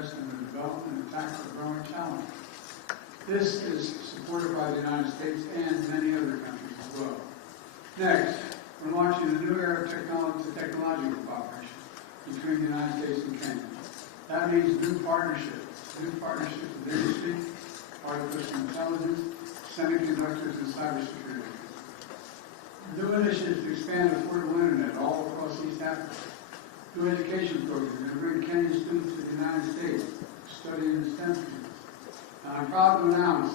invest in the development and tackle the growing challenge. This is supported by the United States and many other countries as well. Next, we're launching a new era of technological cooperation between the United States and Kenya. That means new partnerships with industry, artificial intelligence, semiconductors, and cybersecurity. New initiatives to expand affordable internet all across East Africa. New education programs that bring Kenyan students to the United States to study in the STEM fields. And I'm proud to announce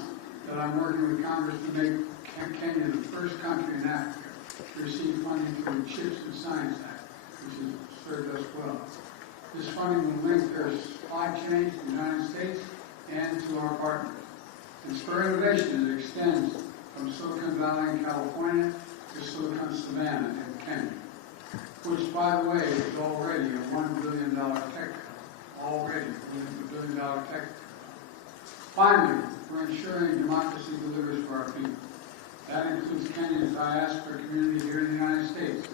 that I'm working with Congress to make Kenya the first country in Africa to receive funding through the CHIPS and Science Act, which has served us well. This funding will link their supply chain to the United States and to our partners, and spur innovation that extends from Silicon Valley in California to Silicon Savannah in Kenya, which, by the way, is already a $1 billion tech hub. Already a $1 billion tech hub. Finally, we're ensuring democracy delivers for our people. That includes Kenya's diaspora community here in the United States.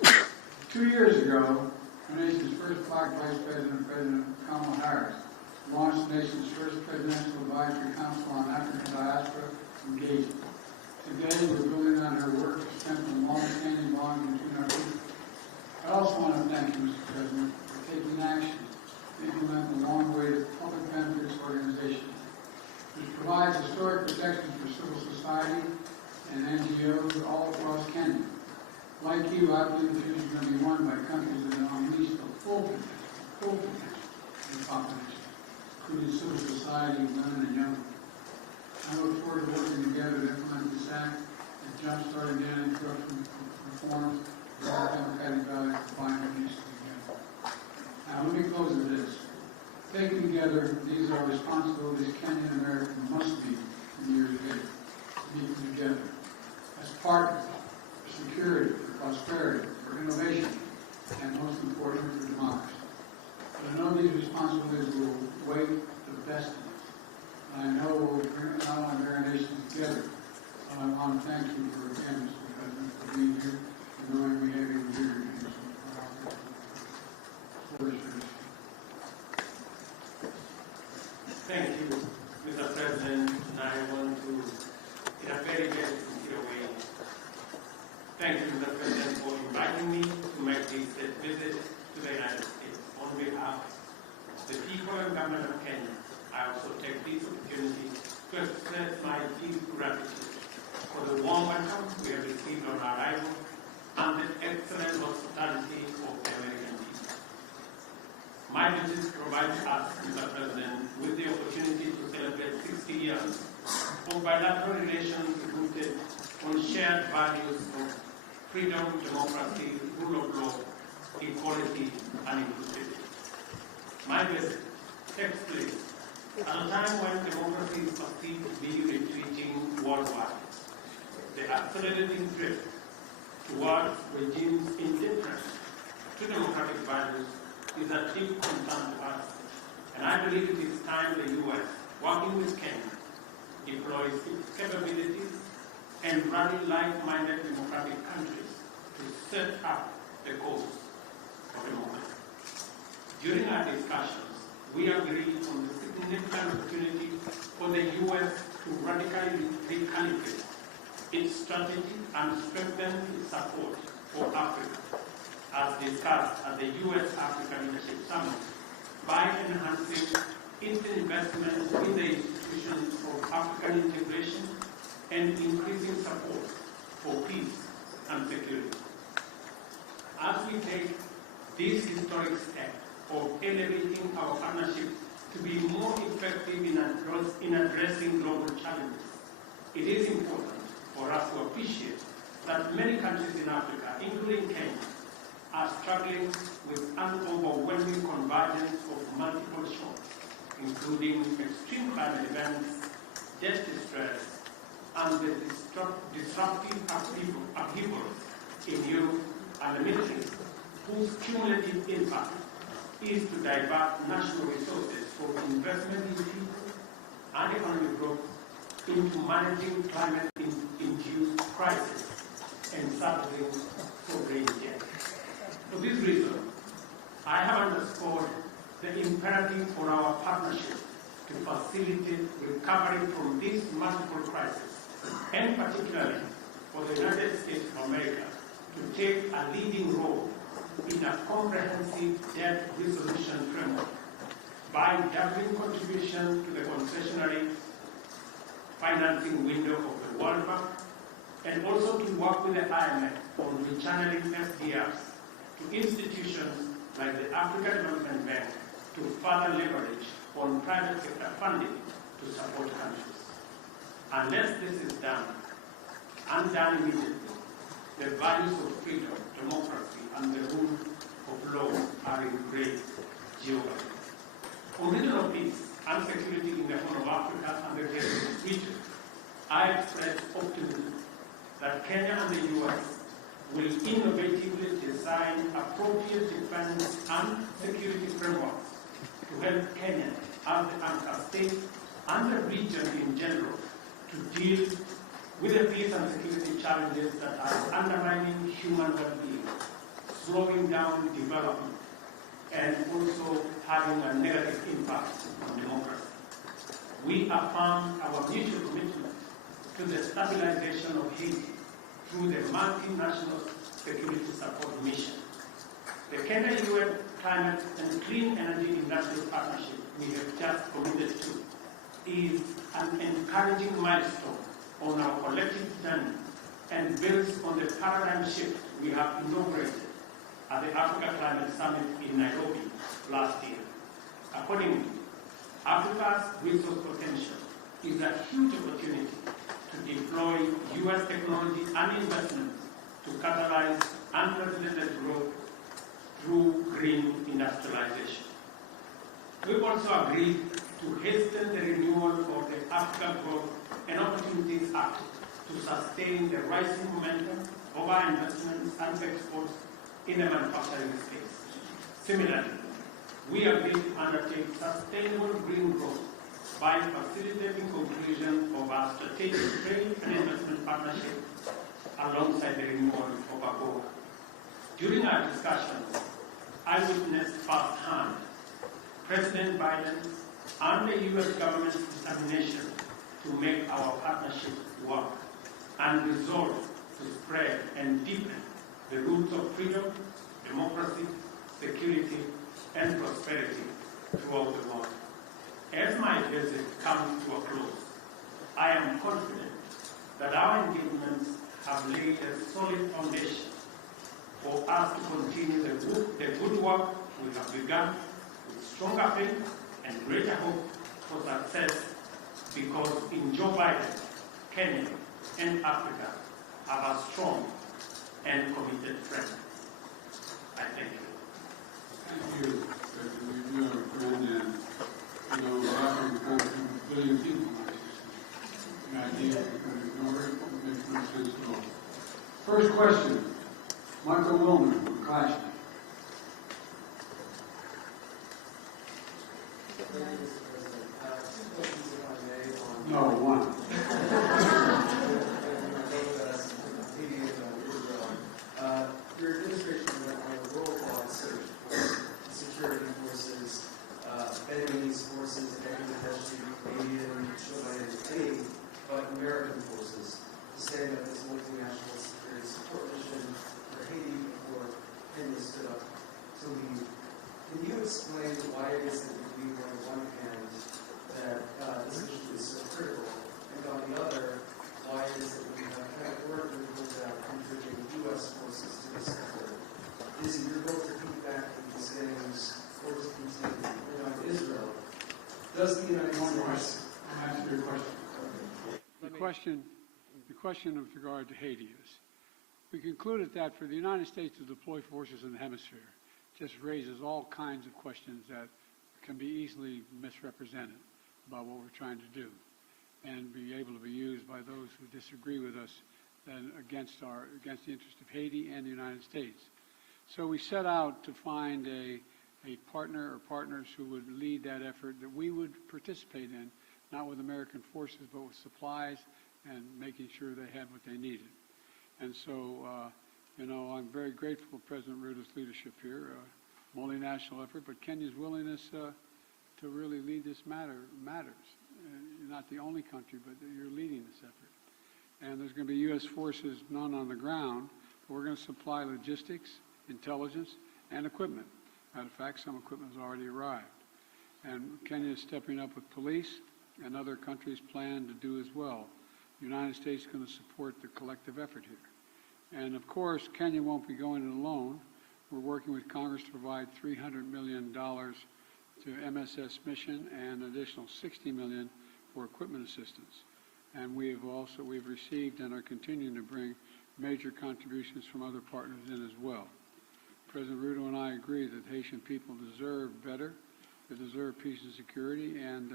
2 years ago, the nation's first black vice president, President Kamala Harris, launched the nation's first presidential advisory council on African diaspora engagement. Today, we're building on her work to strengthen long-standing bonds between our people. I also want to thank you, Mr. President, for taking action to implement the long-awaited public benefits organization, which provides historic protections for civil society and NGOs all across Kenya. Like you, I believe the future is going to be won by countries that have unleashed the full potential of the population, including civil society, women, and young people. I look forward to working together to implement this act and jumpstart the anti-corruption reforms that our democratic values define our nation together. Now, let me close with this. Taken together, these are responsibilities Kenya and America must meet in the years ahead. Meet together as partners for security, for prosperity, for innovation, and most importantly, for democracy. But I know these responsibilities will weigh the best of us. I know we'll bring not only our nation together, but I want to thank you for again, Mr. President, for being here and knowing we have you here. Thank you, Mr. President, and I want to, in a very, very sincere way, thank you, Mr. President, for inviting me to make this visit to the United States. On behalf of the people and government of Kenya, I also take this opportunity to express my deep gratitude for the warm welcome we have received on arrival and the excellent hospitality of the American people. My visit provides us, Mr. President, with the opportunity to celebrate 60 years of bilateral relations rooted on shared values of freedom, democracy, rule of law, equality, and inclusivity. My visit takes place at a time when democracy is perceived to be retreating worldwide. The accelerating drift towards regimes indifferent to democratic values is a deep concern to us, and I believe it is time the U.S., working with Kenya, deploys its capabilities and rally like-minded democratic countries to set up the course of democracy. During our discussions, we agreed on the significant opportunity for the U.S. to radically recalibrate its strategy and strengthen its support for Africa, as discussed at the U.S.-Africa Leadership Summit, by enhancing its investment in the institutions of African integration and increasing support for peace and security. As we take this historic step of elevating our partnership to be more effective in addressing global challenges, it is important for us to appreciate that many countries in Africa, including Kenya, are struggling with an overwhelming convergence of multiple shocks, including extreme climate events, debt distress, and the disruptive upheavals in Europe and the Middle East, whose cumulative impact is to divert national resources for investment in people and economic growth into managing climate-induced crises and suffering sovereignty. For this reason, I have underscored the imperative for our partnership to facilitate recovery from this multiple crises, and particularly for the United States of America to take a leading role in a comprehensive debt resolution framework by doubling contribution to the concessionary financing window of the World Bank, and also to work with the IMF on rechanneling FDRs to institutions like the African Development Bank to further leverage on private sector funding to support countries. Unless this is done, and done immediately, the values of freedom, democracy, and the rule of law are in great jeopardy. On regional peace and security in the Horn of Africa and the Haiti region, I express optimism that Kenya and the U.S. will innovatively design appropriate defense and security frameworks to help Kenya as the anchor state and the region in general to deal with the peace and security challenges that are undermining human well-being, slowing down development, and also having a negative impact on democracy. We affirm our mutual commitment to the stabilization of Haiti through the multinational security support mission. The Kenya-UN Climate and Clean Energy Industrial Partnership we have just committed to is an encouraging milestone on our collective journey and builds on the paradigm shift we have inaugurated at the Africa Climate Summit in Nairobi last year. Accordingly, Africa's resource potential is a huge opportunity to deploy U.S. technology and investment to catalyze unprecedented growth through green industrialization. We've also agreed to hasten the renewal of the Africa Growth and Opportunities Act to sustain the rising momentum of our investments and exports in the manufacturing space. Similarly, we agreed to undertake sustainable green growth by facilitating conclusion of our strategic trade and investment partnership alongside the renewal of AGOA. During our discussions, I witnessed firsthand President Biden's and the U.S. government's determination to make our partnership work and resolve to spread and deepen the roots of freedom, democracy, security, and prosperity throughout the world. As my visit comes to a close, I am confident that our engagements have laid a solid foundation for us to continue the good work we have begun with stronger faith and greater hope for success, because in Joe Biden, Kenya and Africa have a strong and committed friend. I thank you. Thank you. You are a friend, and Africa has a billion people. The idea of ignore it makes no sense at all. First question, Michael Wilmer from Clash. No, one. Your administration went on a worldwide search for security forces, Beninese forces, Bangladeshi, Canadian, Chilean, any but American forces, to stand up this multinational security support mission for Haiti before Kenya stood up to lead. Can you explain why it is that we believe on the one hand that this issue is so critical, and on the other, why it is that we have categorically ruled out contributing U.S. forces to this effort? Is it your goal to keep back these things or to continue on Israel? Does the United States... I'll answer your question. The question with regard to Haiti is, we concluded that for the United States to deploy forces in the hemisphere just raises all kinds of questions that can be easily misrepresented about what we're trying to do, and be able to be used by those who disagree with us and against the interest of Haiti and the United States. So we set out to find a partner or partners who would lead that effort that we would participate in, not with American forces, but with supplies and making sure they had what they needed. And so, I'm very grateful for President Ruto's leadership here. multinational effort, but Kenya's willingness to really lead this matters. You're not the only country, but you're leading this effort. And there's going to be U.S. forces, none on the ground, but we're going to supply logistics, intelligence, and equipment. Matter of fact, some equipment has already arrived. And Kenya is stepping up with police, and other countries plan to do as well. The United States is going to support the collective effort here. And of course, Kenya won't be going it alone. We're working with Congress to provide $300 million to MSS mission and an additional $60 million for equipment assistance. And we've received and are continuing to bring major contributions from other partners in as well. President Ruto and I agree that Haitian people deserve better. They deserve peace and security, and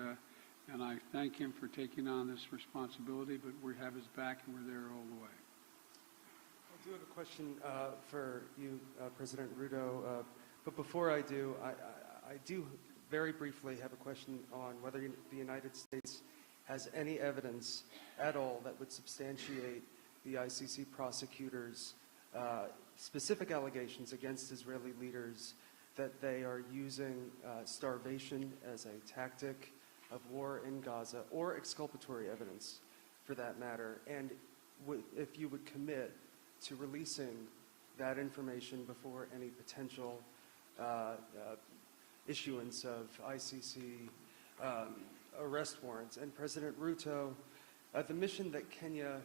I thank him for taking on this responsibility, but we have his back and we're there all the way. I do have a question for you, President Ruto, but before I do, I do very briefly have a question on whether the United States has any evidence at all that would substantiate the ICC prosecutors' specific allegations against Israeli leaders that they are using starvation as a tactic of war in Gaza, or exculpatory evidence for that matter, and if you would commit to releasing that information before any potential issuance of ICC arrest warrants. And President Ruto, the mission that Kenya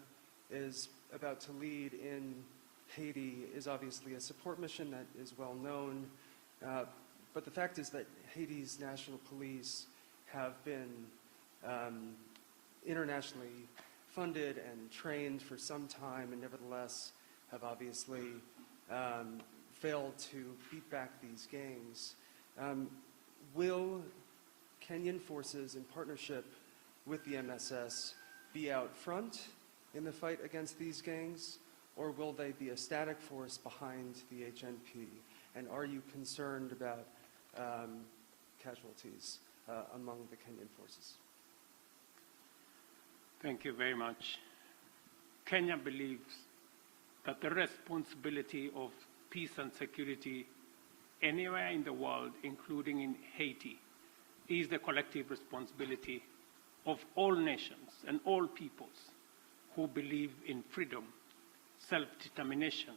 is about to lead in Haiti is obviously a support mission that is well known, but the fact is that Haiti's national police have been internationally funded and trained for some time, and nevertheless have obviously failed to beat back these gangs. Will Kenyan forces in partnership with the MSS be out front in the fight against these gangs, or will they be a static force behind the HNP? And are you concerned about casualties among the Kenyan forces? Thank you very much. Kenya believes that the responsibility of peace and security anywhere in the world, including in Haiti, is the collective responsibility of all nations and all peoples who believe in freedom, self-determination,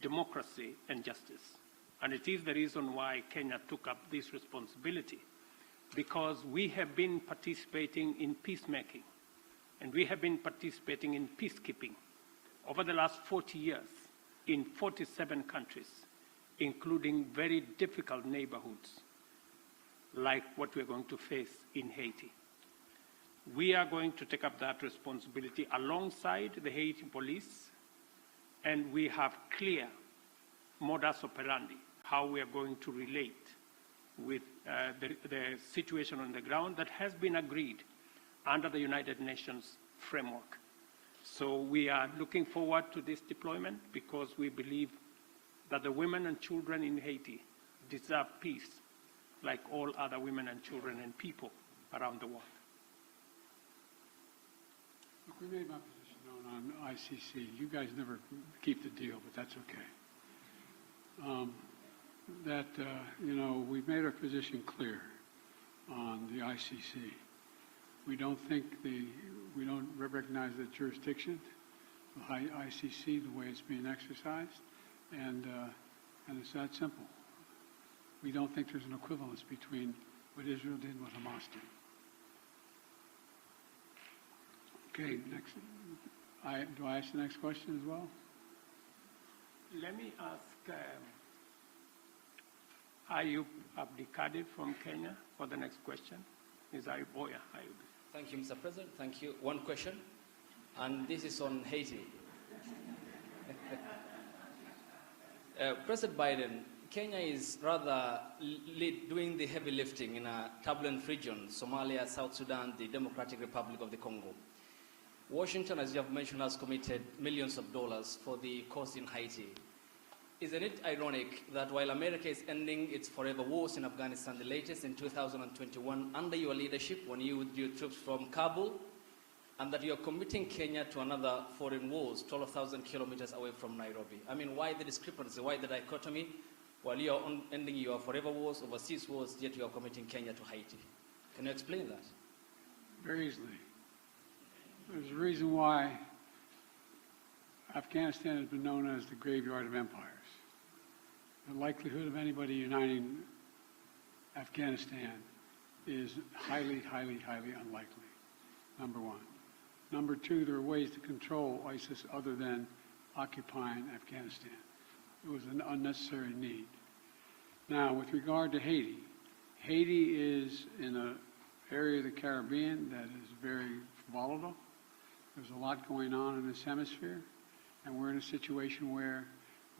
democracy, and justice. And it is the reason why Kenya took up this responsibility, because we have been participating in peacemaking, and we have been participating in peacekeeping over the last 40 years in 47 countries, including very difficult neighborhoods like what we're going to face in Haiti. We are going to take up that responsibility alongside the Haiti police, and we have clear modus operandi, how we are going to relate with the situation on the ground that has been agreed under the United Nations framework. So we are looking forward to this deployment because we believe that the women and children in Haiti deserve peace like all other women and children and people around the world. Look, we made my position known on ICC. You guys never keep the deal, but that's okay. We've made our position clear on the ICC. We don't recognize the jurisdiction of ICC the way it's being exercised, and it's that simple. We don't think there's an equivalence between what Israel did and what Hamas did. Okay, next. Do I ask the next question as well? Let me ask Ayub Abdikadir from Kenya for the next question. Is Ayub? Oh yeah, Ayub. Thank you, Mr. President. Thank you. One question, and this is on Haiti. President Biden, Kenya is rather doing the heavy lifting in a turbulent region, Somalia, South Sudan, the Democratic Republic of the Congo. Washington, as you have mentioned, has committed millions of dollars for the cause in Haiti. Isn't it ironic that while America is ending its forever wars in Afghanistan, the latest in 2021, under your leadership, when you withdrew troops from Kabul, and that you are committing Kenya to another foreign wars 12,000 kilometers away from Nairobi? I mean, why the discrepancy, why the dichotomy? while you are ending your forever wars, overseas wars, yet you are committing Kenya to Haiti. Can you explain that? Very easily. There's a reason why Afghanistan has been known as the graveyard of empires. The likelihood of anybody uniting Afghanistan is highly, highly, highly unlikely, number one. Number two, there are ways to control ISIS other than occupying Afghanistan. It was an unnecessary need. Now, with regard to Haiti, Haiti is in an area of the Caribbean that is very volatile. There's a lot going on in this hemisphere, and we're in a situation where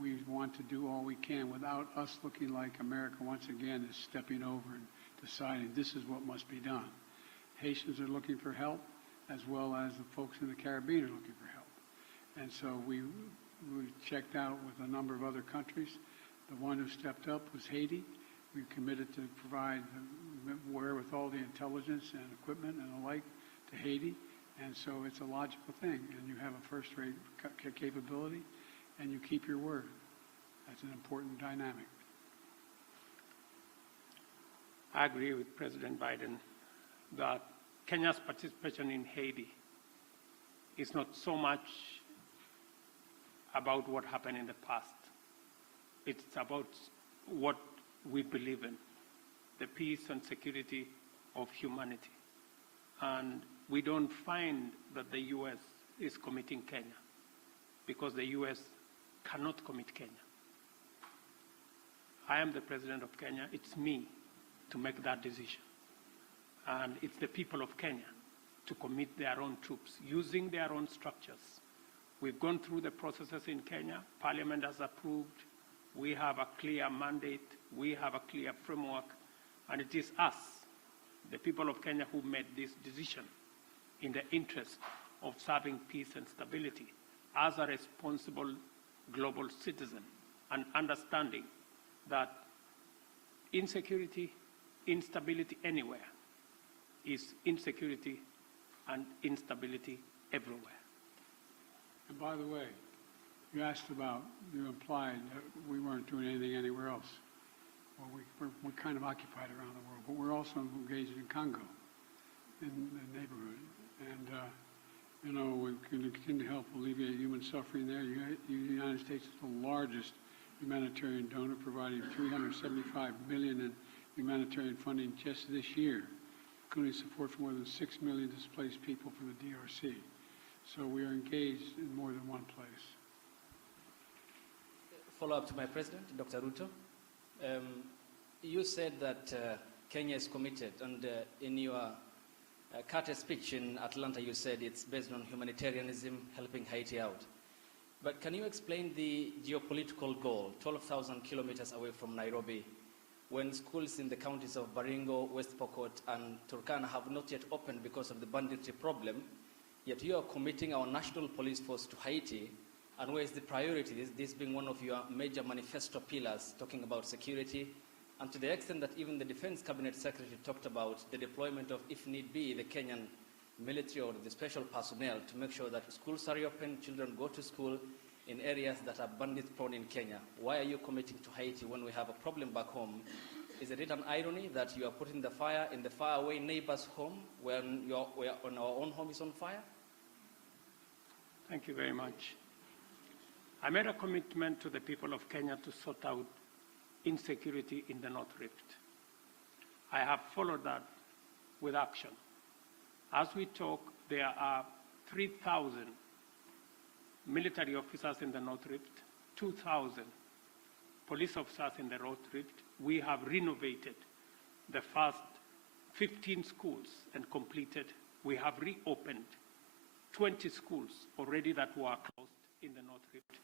we want to do all we can without us looking like America once again is stepping over and deciding this is what must be done. Haitians are looking for help, as well as the folks in the Caribbean are looking for help. And so we checked out with a number of other countries. The one who stepped up was Haiti. We committed to provide the wherewithal, the intelligence and equipment and the like to Haiti. And so it's a logical thing. And you have a first-rate capability, and you keep your word. That's an important dynamic. I agree with President Biden that Kenya's participation in Haiti is not so much about what happened in the past. It's about what we believe in, the peace and security of humanity. And we don't find that the U.S. is committing Kenya because the U.S. cannot commit Kenya. I am the president of Kenya. It's me to make that decision. And it's the people of Kenya to commit their own troops using their own structures. We've gone through the processes in Kenya. Parliament has approved. We have a clear mandate. We have a clear framework. And it is us, the people of Kenya, who made this decision in the interest of serving peace and stability as a responsible global citizen, and understanding that insecurity, instability anywhere is insecurity and instability everywhere. And by the way, you asked about, you implied that we weren't doing anything anywhere else. Well, we're kind of occupied around the world, but we're also engaged in Congo, in the neighborhood. And, you know, we can continue to help alleviate human suffering there. The United States is the largest humanitarian donor, providing $375 million in humanitarian funding just this year, including support for more than 6 million displaced people from the DRC. So we are engaged in more than one place. Follow up to my president, Dr. Ruto. You said that Kenya is committed, and in your Carter speech in Atlanta, you said it's based on humanitarianism, helping Haiti out. But can you explain the geopolitical goal, 12,000 kilometers away from Nairobi, when schools in the counties of Baringo, West Pokot, and Turkana have not yet opened because of the banditry problem, yet you are committing our national police force to Haiti, and where is the priority, this being one of your major manifesto pillars, talking about security, and to the extent that even the Defense Cabinet Secretary talked about the deployment of, if need be, the Kenyan military or the special personnel to make sure that schools are open, children go to school in areas that are bandit-prone in Kenya. Why are you committing to Haiti when we have a problem back home? Is it an irony that you are putting the fire in the faraway neighbor's home when when our own home is on fire? Thank you very much. I made a commitment to the people of Kenya to sort out insecurity in the North Rift. I have followed that with action. As we talk, there are 3,000 military officers in the North Rift, 2,000 police officers in the North Rift. We have renovated the first 15 schools and completed. We have reopened 20 schools already that were closed in the North Rift.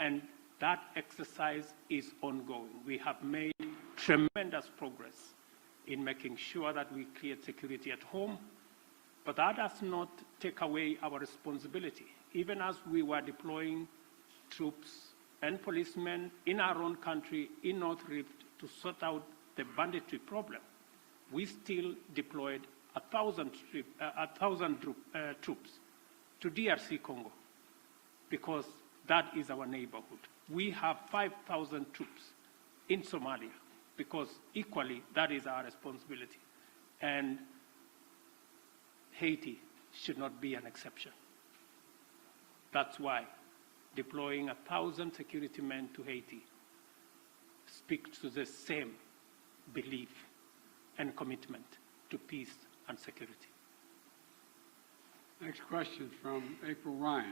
And that exercise is ongoing. We have made tremendous progress in making sure that we create security at home, but that does not take away our responsibility. Even as we were deploying troops and policemen in our own country, in North Rift, to sort out the banditry problem, we still deployed 1,000 troops to DRC Congo, because that is our neighborhood. We have 5,000 troops in Somalia, because equally that is our responsibility. And Haiti should not be an exception. That's why deploying 1,000 security men to Haiti speaks to the same belief and commitment to peace and security. Next question from April Ryan.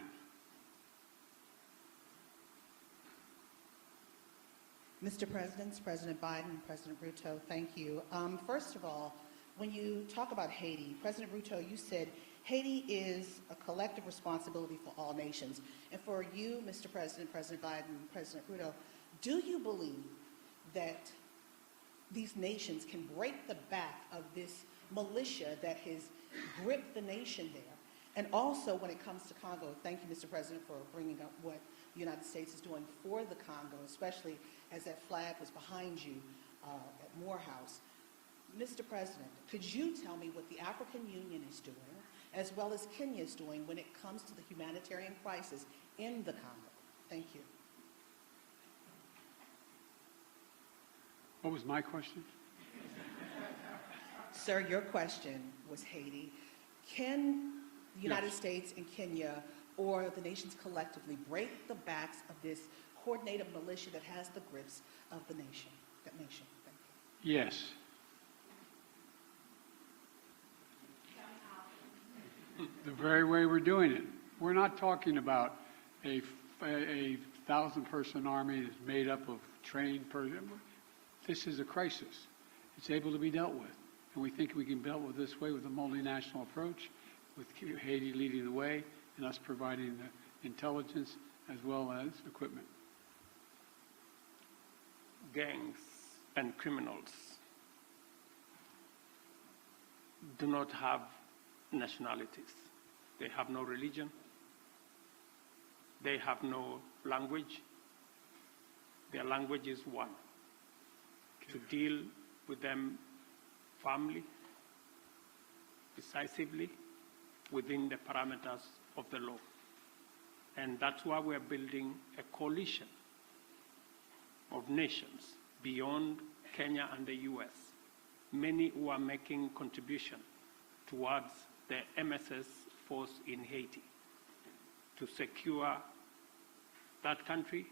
Mr. President, President Biden, President Ruto, thank you. First of all, when you talk about Haiti, President Ruto, you said Haiti is a collective responsibility for all nations. And for you, Mr. President, President Biden, President Ruto, do you believe that these nations can break the back of this militia that has gripped the nation there? And also, when it comes to Congo, thank you, Mr. President, for bringing up what the United States is doing for the Congo, especially as that flag was behind you at Morehouse. Mr. President, could you tell me what the African Union is doing, as well as Kenya is doing, when it comes to the humanitarian crisis in the Congo? Thank you. What was my question? Sir, your question was Haiti. Can the United States and Kenya, or the nations collectively, break the backs of this coordinated militia that has the grips of the nation? That nation. Thank you. Yes. The very way we're doing it. We're not talking about a 1,000-person army that's made up of trained persons. This is a crisis. It's able to be dealt with. And we think we can deal with this way with a multinational approach, with Haiti leading the way, and us providing the intelligence as well as equipment. Gangs and criminals do not have nationalities. They have no religion. They have no language. Their language is one. To deal with them firmly, decisively, within the parameters of the law. And that's why we're building a coalition of nations beyond Kenya and the US, many who are making contribution towards the MSS force in Haiti to secure that country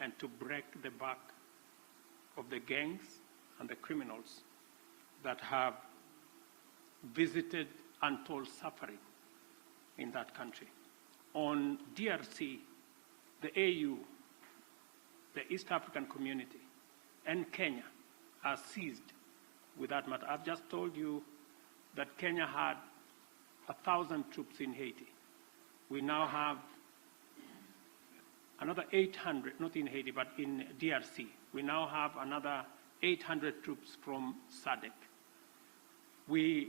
and to break the back of the gangs and the criminals that have visited untold suffering in that country. On DRC, the AU, the East African Community, and Kenya are seized with that matter. I've just told you that Kenya had 1,000 troops in Haiti. We now have another 800, not in Haiti, but in DRC. We now have another 800 troops from SADC. We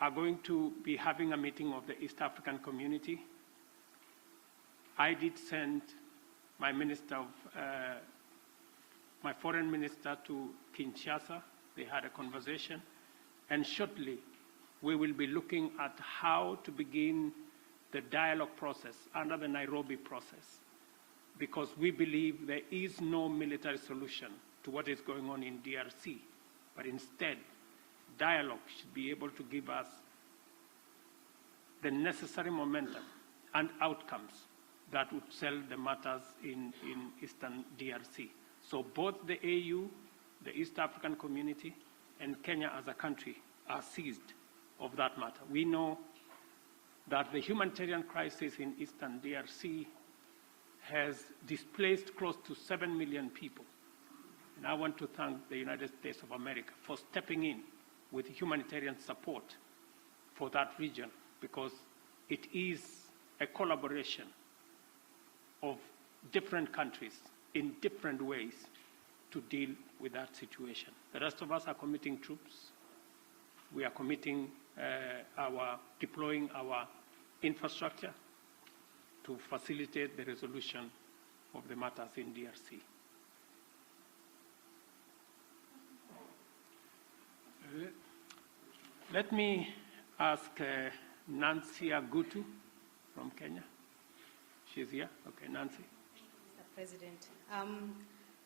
are going to be having a meeting of the East African Community. I did send my my foreign minister to Kinshasa. They had a conversation. And shortly, we will be looking at how to begin the dialogue process under the Nairobi process, because we believe there is no military solution to what is going on in DRC, but instead, dialogue should be able to give us the necessary momentum and outcomes that would sell the matters in Eastern DRC. So both the AU, the East African Community, and Kenya as a country are seized of that matter. We know that the humanitarian crisis in Eastern DRC has displaced close to 7 million people. And I want to thank the United States of America for stepping in with humanitarian support for that region, because it is a collaboration of different countries in different ways to deal with that situation. The rest of us are committing troops. We are committing deploying our infrastructure to facilitate the resolution of the matters in DRC. Let me ask Nancy Agutu from Kenya. She's here. Okay, Nancy. Mr. President,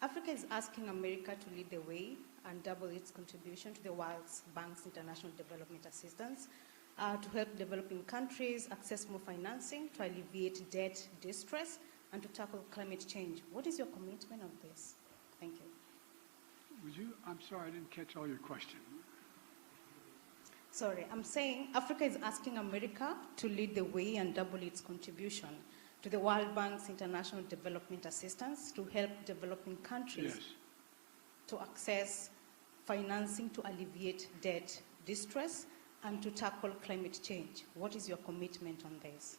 Africa is asking America to lead the way and double its contribution to the World Bank's international development assistance to help developing countries access more financing, to alleviate debt distress, and to tackle climate change. What is your commitment on this? Thank you. I'm sorry, I didn't catch all your question. Sorry, I'm saying Africa is asking America to lead the way and double its contribution to the World Bank's international development assistance to help developing countries to access financing to alleviate debt distress and to tackle climate change. What is your commitment on this?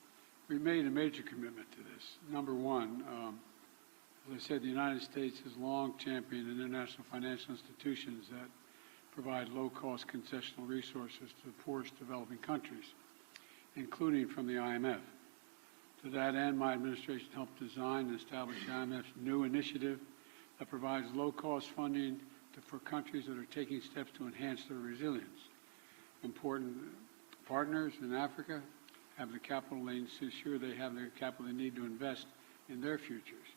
We made a major commitment to this. Number one, as I said, the United States has long championed international financial institutions that provide low-cost concessional resources to the poorest developing countries, including from the IMF. To that end, my administration helped design and establish the IMF's new initiative that provides low-cost funding for countries that are taking steps to enhance their resilience. Important partners in Africa have the capital they need to ensure they have the capital they need to invest in their futures.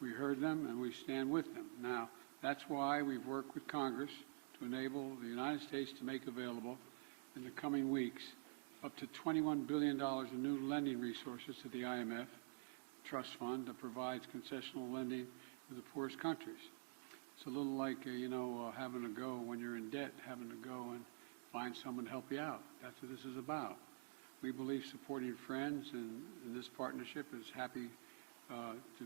We heard them and we stand with them. Now, that's why we've worked with Congress to enable the United States to make available in the coming weeks up to $21 billion in new lending resources to the IMF trust fund that provides concessional lending to the poorest countries. It's a little like, having to go when you're in debt, having to go and find someone to help you out. That's what this is about. We believe supporting friends in this partnership is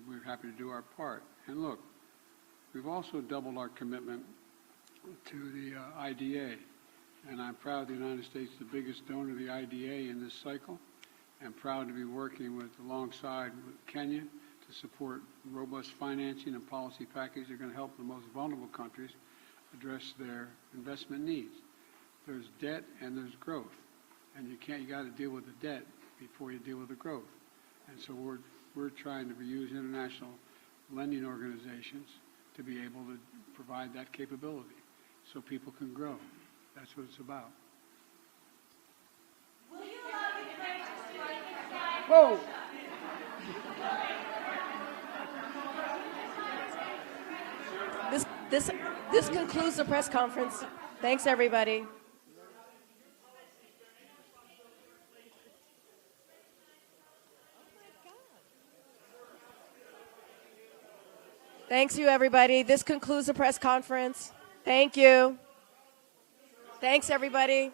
we're happy to do our part. And look, we've also doubled our commitment to the IDA. And I'm proud the United States is the biggest donor to the IDA in this cycle. I'm proud to be working alongside with Kenya to support robust financing and policy package that are going to help the most vulnerable countries address their investment needs. There's debt and there's growth. And you got to deal with the debt before you deal with the growth. And so we're trying to use international lending organizations to be able to provide that capability so people can grow. That's what it's about. Will you allow Ukraine to strike the sky? Whoa! This concludes the press conference. Thanks, everybody. Thanks, you, everybody. This concludes the press conference. Thank you. Thanks, everybody.